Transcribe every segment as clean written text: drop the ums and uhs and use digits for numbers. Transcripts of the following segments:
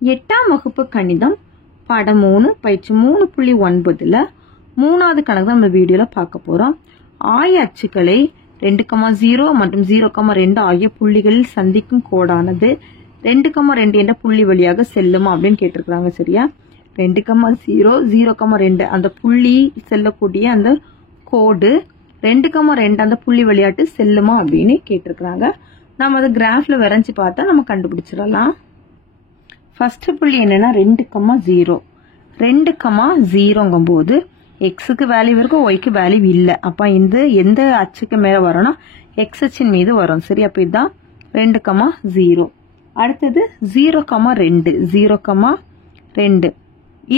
8ஆம் வகுப்பு கணிதம் பாடம் 3 பயிற்சி 3.9ல மூணாவது கணக்கு நம்ம வீடியோல பார்க்க போறோம். ஆய அச்சுக்களை 2,0 மற்றும் 0,2 ஆகிய புள்ளிகளில் சந்திக்கும் கோடானது 2,2 என்ற புள்ளி வழியாக செல்லுமா அப்படின்னு கேட்டிருக்காங்க. சரியா? 2,0 0,2 அந்த புள்ளி செல்லக்கூடிய அந்த கோடு 2,2 அந்த புள்ளி வழியாட்டு செல்லுமா அப்படின்னு கேட்டிருக்காங்க. நம்ம அதை கிராஃப்ல வரைஞ்சி பார்த்தா நம்ம கண்டுபிடிச்சிடலாம். ஃபர்ஸ்ட் புள்ளி என்னன்னா 2,0 2,0ங்கும் போது எக்ஸுக்கு வேல்யூ இருக்கும், ஒய்க்கு வேல்யூ இல்லை. அப்ப இந்த எந்த அச்சுக்கு மேல வரும்னா எக்ஸ் அச்சின் மீது வரும். சரி, அப்ப இதுதான் 2,0. அடுத்தது 0,2 0,2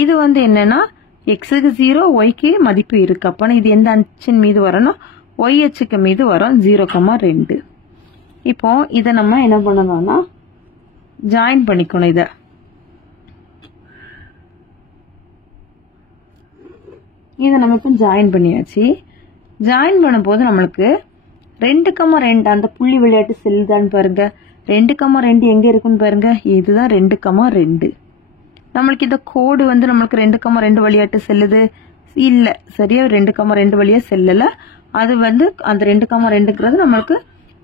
இது என்னன்னா எக்ஸுக்கு 0, ஒய்க்கு மதிப்பு இருக்கு. அப்ப இது எந்த அச்சின் மீது வரும்னா ஒய் அச்சுக்கு மீது வரும் 0,2. இப்போ இதை நம்ம என்ன பண்ணணும்னா ஜாயின் பண்ணிக்கணும். இதை நம்ம இப்போ ஜாயின் பண்ணியாச்சு. ஜாயின் பண்ணும்போது நம்மளுக்கு 2,2 அந்த புள்ளி விளையாட்டு செல்லுதான்னு பாருங்க. 2,2 எங்க இருக்குன்னு பாருங்க. இதுதான் 2,2. நம்மளுக்கு இந்த கோடு நம்மளுக்கு 2,2 வழியாட்டு செல்லுது இல்ல. சரியா? 2,2 வழியா செல்லல. அது அந்த 2,2ங்கிறது நம்மளுக்கு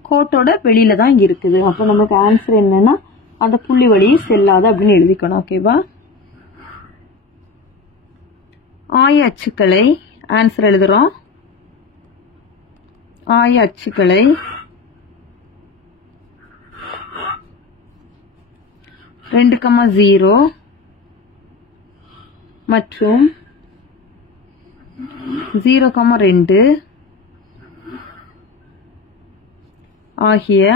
கோட்டோட வெளியில தான் இருக்குது. அப்போ நமக்கு ஆன்சர் என்னன்னா அந்த புள்ளி வழியை செல்லாது அப்படின்னு எழுதிக்கணும். ஓகேவா? ஆய அச்சுக்களை ஆன்சர் எழுதுறோம். ஆய அச்சுக்களை 2,0 மற்றும் 0,2 ஆகிய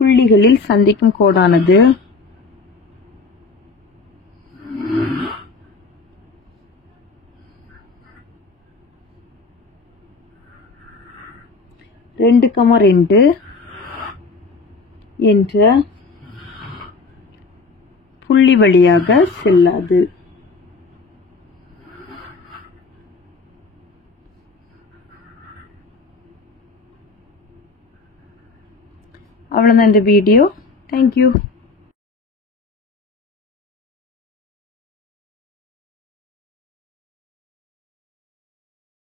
புள்ளிகளில் சந்திக்கும் கோடானது 2,2 என்ற புள்ளி வழியாக செல்லாது. அவ்வளவுதான் இந்த வீடியோ. தேங்க்யூ.